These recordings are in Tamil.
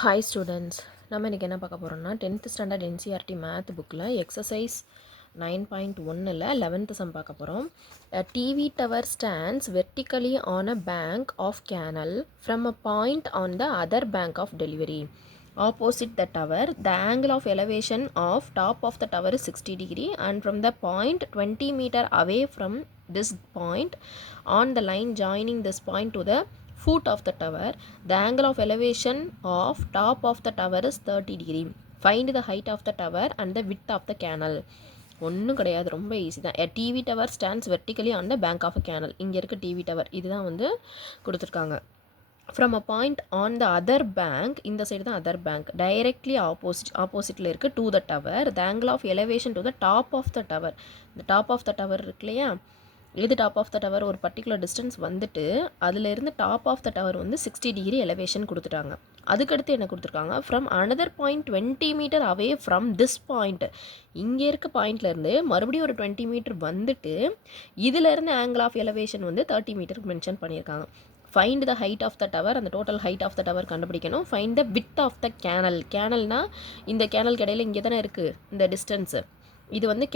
ஹாய் ஸ்டூடெண்ட்ஸ், நம்ம இன்றைக்கி என்ன பார்க்க போகிறோம்னா 10th ஸ்டாண்டர்ட் என்சிஆர்டி மேத் புக்கில் எக்ஸசைஸ் 9.1ல் 11th சம் பார்க்க போகிறோம். TV tower stands vertically on a bank of canal from a point on the other bank of delivery. Opposite the tower, the angle of elevation of top of the tower is 60 degree and from the point 20 meter away from this point on the line joining this point to the foot of the tower, the angle of elevation of top of the tower is 30 degree. Find the height of the tower and the width of the canal. ஒன்றும் கிடையாது, ரொம்ப ஈஸி தான். TV tower stands vertically on the bank of a canal. இங்கே இருக்க டிவி டவர் இதுதான் வந்து கொடுத்துருக்காங்க. From a point on the other bank, இந்த சைடு தான் அதர் பேங்க், டைரெக்ட்லி ஆப்போசிட்டில் இருக்குது to the tower. The angle of elevation to the top of the tower. இந்த டாப் ஆஃப் த டவர் இருக்கு இல்லையா, இது டாப் ஆஃப் த டவர் ஒரு பர்டிகுலர் டிஸ்டன்ஸ் வந்துட்டு அதிலேருந்து டாப் ஆஃப் த டவர் வந்து 60 டிகிரி எலவேஷன் கொடுத்துட்டாங்க. அதுக்கடுத்து என்ன கொடுத்துருக்காங்க, from another point 20 metre away from this point, இங்கே இருக்க பாயிண்ட்லேருந்து மறுபடியும் ஒரு 20 மீட்டர் வந்துட்டு இதிலேருந்து ஆங்கிள் ஆஃப் எலவேஷன் வந்து 30 மீட்டருக்கு மென்ஷன் பண்ணியிருக்காங்க. Find the height of the tower, அந்த total height of the tower கண்டுபிடிக்கணும். Find the width of the canal. கேனல்னால் இந்த கேனல் இடையில இங்கே தானே இருக்குது இந்த டிஸ்டன்ஸு. இது வந்து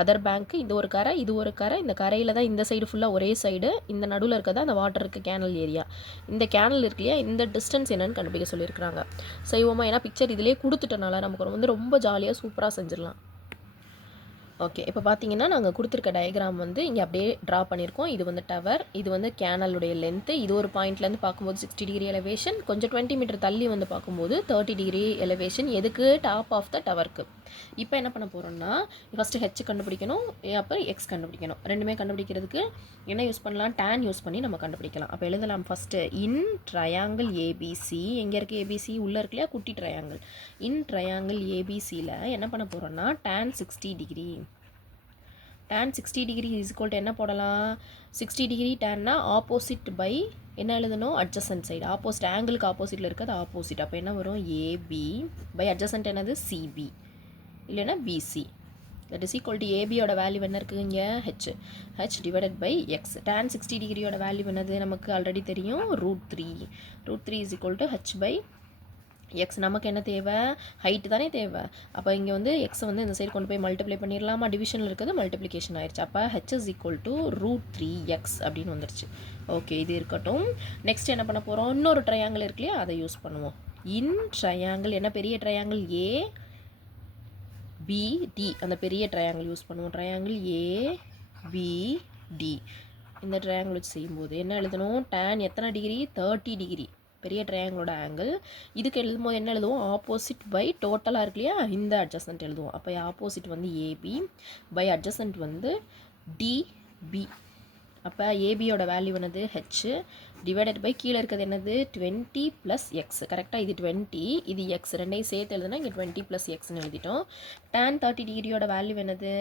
அதர் பேங்க்கு, இது ஒரு கரை, இது ஒரு கரை. இந்த கரையில் தான் இந்த சைடு ஃபுல்லாக ஒரே சைடு, இந்த நடுவில் இருக்கிறதா அந்த வாட்டர் இருக்க கேனல் ஏரியா. இந்த கேனல் இருக்கு இல்லையா, இந்த டிஸ்டன்ஸ் என்னன்னு கண்டுபிடிக்க சொல்லியிருக்கிறாங்க. செய்வோமா? ஏன்னா பிக்சர் இதிலே கொடுத்துட்டனால நமக்கு வந்து ரொம்ப ஜாலியாக சூப்பராக செஞ்சிடலாம். ஓகே, இப்போ பார்த்தீங்கன்னா நாங்கள் கொடுத்துருக்க டயக்ராம் வந்து இங்கே அப்படியே ட்ரா பண்ணியிருக்கோம். இது வந்து டவர், இது வந்து கேனலுடைய லென்த்து. இது ஒரு பாயிண்ட்லேருந்து பார்க்கும்போது 60 டிகிரி எலவேஷன், கொஞ்சம் 20 மீட்டர் தள்ளி வந்து பார்க்கும்போது 30 டிகிரி எலவேஷன். எதுக்கு? டாப் ஆஃப் த டவருக்கு. இப்போ என்ன பண்ண போகிறோம்னா, ஃபஸ்ட்டு ஹெச் கண்டுபிடிக்கணும், அப்புறம் எக்ஸ் கண்டுபிடிக்கணும். ரெண்டுமே கண்டுபிடிக்கிறதுக்கு என்ன யூஸ் பண்ணலாம்? டேன் யூஸ் பண்ணி நம்ம கண்டுபிடிக்கலாம். அப்போ எழுதலாம் ஃபஸ்ட்டு, இன் ட்ரையாங்கிள் ஏபிசி. எங்கே இருக்குது ஏபிசி? உள்ளே இருக்கு இல்லையா குட்டி ட்ரையாங்கிள். இன் ட்ரையாங்கிள் ஏபிசியில் என்ன பண்ண போகிறோம்னா, tan 60 degree. tan 60 degree is equal to என்ன போடலாம்? 60 டிகிரி டேன்னா ஆப்போசிட் பை என்ன எழுதணும்? Adjacent side. ஆப்போசிட் ஆங்கிளுக்கு ஆப்போசிட்டில் இருக்கிறது ஆப்போசிட். அப்போ என்ன வரும்? ஏபி பை அட்ஜசன்ட் என்னது? சிபி இல்லைன்னா BC. That is equal to ஏபியோட வேல்யூ என்ன இருக்குது இங்கே? H divided by X. Tan 60 டிகிரியோட வேல்யூ என்னது நமக்கு ஆல்ரெடி தெரியும், √3. √3 is equal to H by X. நமக்கு என்ன தேவை? ஹைட்டு தானே தேவை. அப்போ இங்கே வந்து எக்ஸை வந்து இந்த சைடு கொண்டு போய் மல்டிப்ளை பண்ணிடலாமா? டிவிஷனில் இருக்கிறது மல்டிப்ளிகேஷன் ஆயிடுச்சு. அப்போ H is equal to √3x அப்படின்னு வந்துடுச்சு. ஓகே, இது இருக்கட்டும். நெக்ஸ்ட் என்ன பண்ண போகிறோம்? இன்னொரு ட்ரையாங்கிள் இருக்கு இல்லையா, அதை யூஸ் பண்ணுவோம். இன் ட்ரையாங்கிள் என்ன? பெரிய ட்ரையாங்கிள் ஏபிடி, அந்த பெரிய ட்ரையாங்கிள் யூஸ் பண்ணுவோம். ட்ரையாங்கிள் ஏபிடி இந்த ட்ரையாங்கிள் வச்சு செய்யும்போது என்ன எழுதணும்? டேன் எத்தனை டிகிரி? 30 டிகிரி. பெரிய ட்ரையாங்கிளோட ஆங்கிள். இதுக்கு எழுதும்போது என்ன எழுதுவோம்? ஆப்போசிட் பை டோட்டலாக இருக்கு இல்லையா, இந்த அட்ஜசன்ட் எழுதுவோம். அப்போ ஆப்போசிட் வந்து ஏபி பை அட்ஜசன்ட் வந்து டிபி. அப்போ ஏபியோட வேல்யூ என்னது? ஹெச் டிவைடட் பை கீழே இருக்கிறது என்னது? 20 + எக்ஸ். கரெக்டாக இது 20, இது எக்ஸ், ரெண்டையும் சேர்த்து எழுதுனா இங்கே 20 + எக்ஸ்ன்னு எழுதிட்டோம். டேன் 30 டிகிரியோட வேல்யூ என்னது?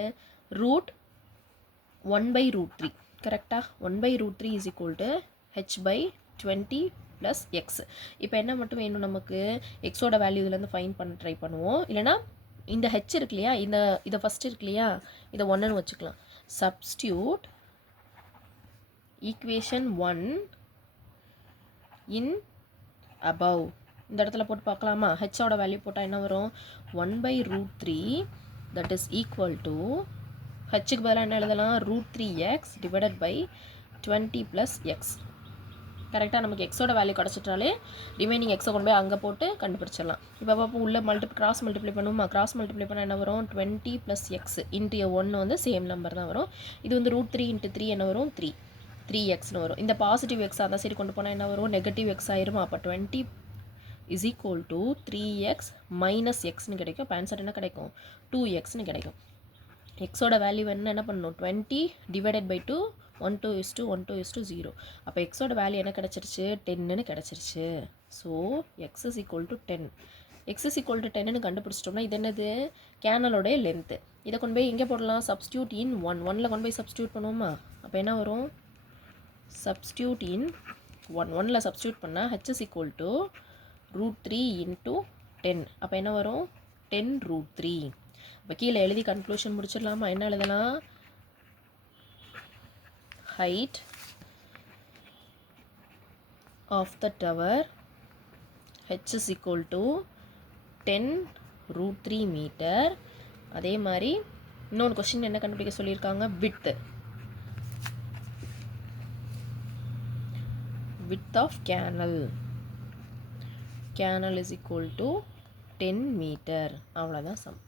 √1/√3. கரெக்டாக 1/√3 is equal to H by 20 + x. இப்போ என்ன மட்டும் வேணும் நமக்கு? எக்ஸோட வேல்யூ இதுலேருந்து ஃபைன் பண்ண ட்ரை பண்ணுவோம். இல்லைனா இந்த ஹெச் இருக்கு இல்லையா, இதை ஃபஸ்ட் இருக்கு இல்லையா, இதை 1ன்னு வச்சுக்கலாம். சப்ஸ்டியூட் ஈக்குவேஷன் 1 இன் அபவ். இந்த இடத்துல போட்டு பார்க்கலாமா? ஹெச்சோட வேல்யூ போட்டால் என்ன வரும்? 1/√3 தட் இஸ் ஈக்குவல் டு ஹெச்சுக்கு பதிலாக என்ன எழுதலாம்? √3x divided by 20 + X. கரெக்டாக நமக்கு எக்ஸோட வேல்யூ கிடச்சிட்டாலே ரிமைனிங் எக்ஸை கொண்டு போய் அங்கே போட்டு கண்டுபிடிச்சிடலாம். இப்போ பார்ப்போம், உள்ள கிராஸ் மல்டிப்ளை பண்ணுவோமா? கிராஸ் மல்டிப்ளை பண்ணால் என்ன வரும்? 20 + எக்ஸ் இன்ட்டு 1 வந்து சேம் நம்பர் தான் வரும். இது வந்து √3 × 3 என்ன வரும்? 3xன்னு வரும். இந்த பாசிட்டிவ் எக்ஸ் அந்த சைடு கொண்டு போனால் என்ன வரும்? நெகட்டிவ் எக்ஸ் ஆயிருமா? அப்போ 20 இஸ் ஈக்குவல் டு 3x - எக்ஸ்னு கிடைக்கும். அப்போ ஆன்சர் என்ன கிடைக்கும்? 2xன்னு கிடைக்கும். எக்ஸோட வேல்யூ என்ன பண்ணணும்? 20 டிவைடட் பை 2, 1:1:0. அப்போ எக்ஸோட வேல்யூ என்ன கிடச்சிருச்சு? 10ன்னு கிடச்சிருச்சு. So X is equal to 10. X is equal to 10ன்னு கண்டுபிடிச்சிட்டோம்னா இது என்னது? கேனலோடைய லென்த்து. இதை கொண்டு போய் எங்கே போடலாம்? சப்ஸ்டியூட் இன் 1 கொண்டு போய் சப்ஸ்டியூட் பண்ணுவோமா? அப்போ என்ன வரும்? சப்ஸ்டியூட் இன் 1 சப்ஸ்டியூட் பண்ணால் ஹெச் இஸ் ஈக்குவல் டு √3 × 10. அப்போ என்ன வரும்? 10√3. இப்போ கீழே எழுதி கன்க்ளூஷன் முடிச்சிடலாமா? என்ன எழுதலாம்? height of the tower h is equal to 10√3 metre. அதே மாதிரி இன்னொன்று கொஸ்டின் என்ன கண்டுபிடிக்க சொல்லியிருக்காங்க, width of canal is equal to 10 metre. அவ்வளோதான் சம்.